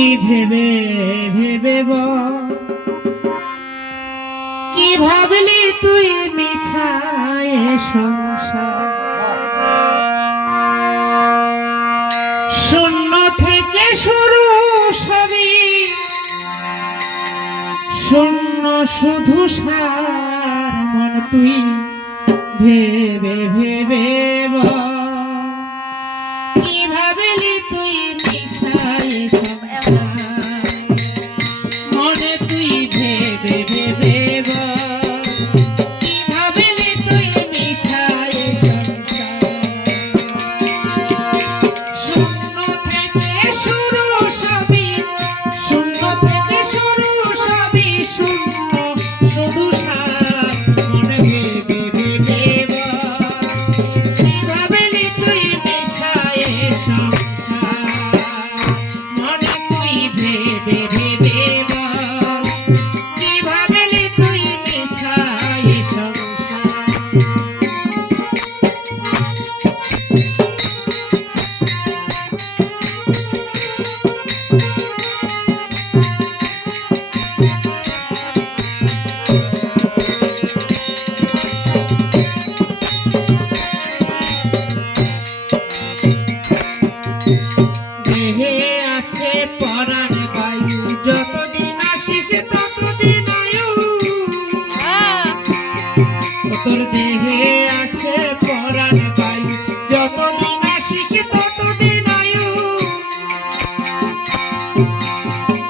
তুই ভেবে ভেবে কি ভাবলি তুই মিছায় সংসার শূন্য থেকে শুরু সবই শূন্য শুধু সার মন তুই ভেবে ভেবে কি ভাবলি তুই মিছায় সংসার মনে তুই ভেবে ভেবে কি ভাবলি তুই মিছায় সংসার শূন্য থেকে শুরু সবই শূন্য থেকে শুরু সবই শূন্য শুধু সার মনে ভেবে ভেবে কি ভাবলি তুই মিছায় সংসার মনে তুই ভেবে ভেবে কি ভাবলি তুই মিছায় সংসার দেহে আছে পরাণ বায়ু যতদিন আসিস ততদিন আয়ু তোর দেহে আছে পরাণ বায়ু যতদিন আসিস ততদিন আয়ু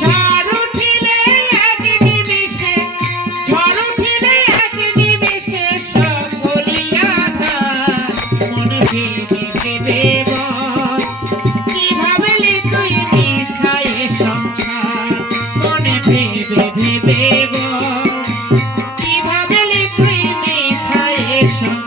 ঝড় উঠিলে এক নিমিষে ঝড় উঠিলে এক নিমিষে সকলি আধার মনে ভেবে ভেবে কি ভাবলি তুই মিছায় সংসার মনে ভেবে ভেবে কি ভাবলি তুই মিছায় সংসার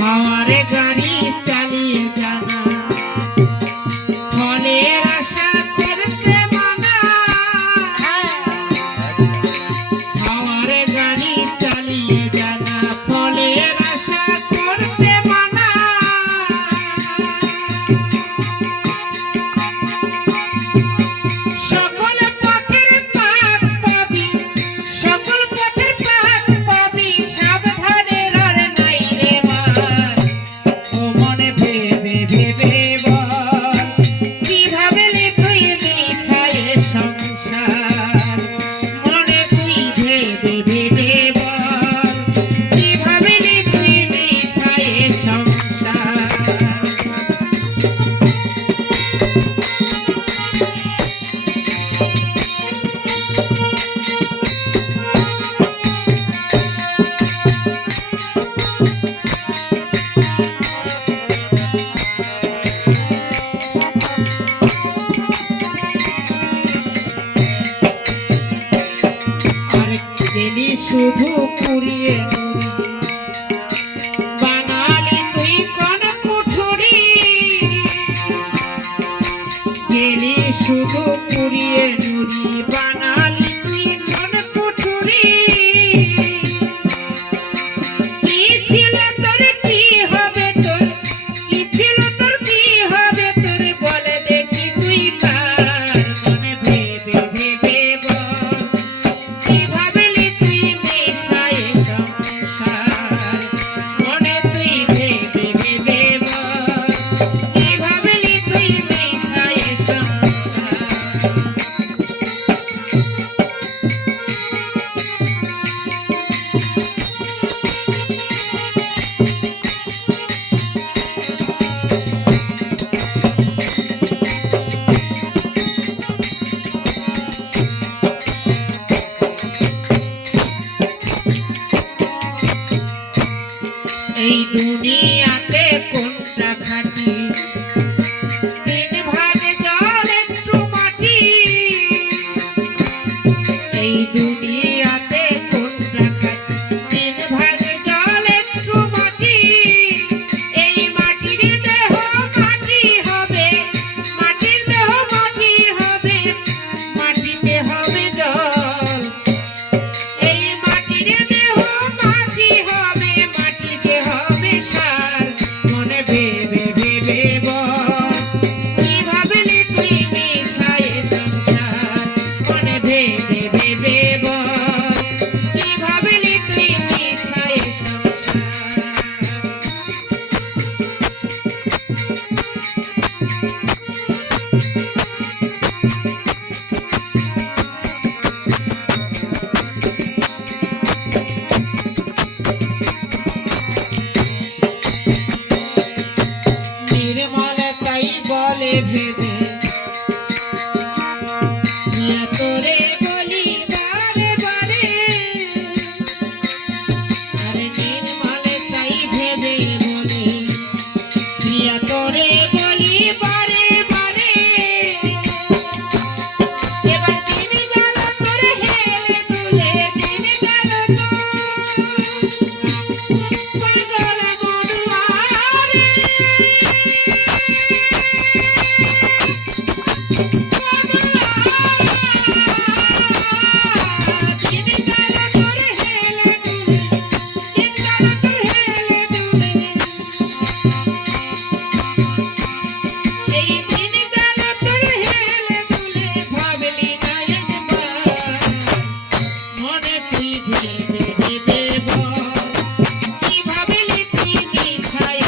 হাওয়ারে গাড়ি চালিয়ে জানা ফলের আশা করতে মানা হাওয়ারে গাড়ি চালিয়ে জানা ফলের আশা করতে মানা সকল পথের পাক পাবি সকল পথের পাক পাবি সাবধানে আর নাই রে মা ভেবে প্রিয়া তোরে বলি বারে বারে আরে দিন মানে তাই ভেবে বলে প্রিয়া তোরে বলি বারে বারে এবার দিন গেল তোর হেলে দুলে দিন গেল পাগল মনুয়ারে মনে তুই ভেবে ভেবে বল কি ভাবলি তুই মিঠাই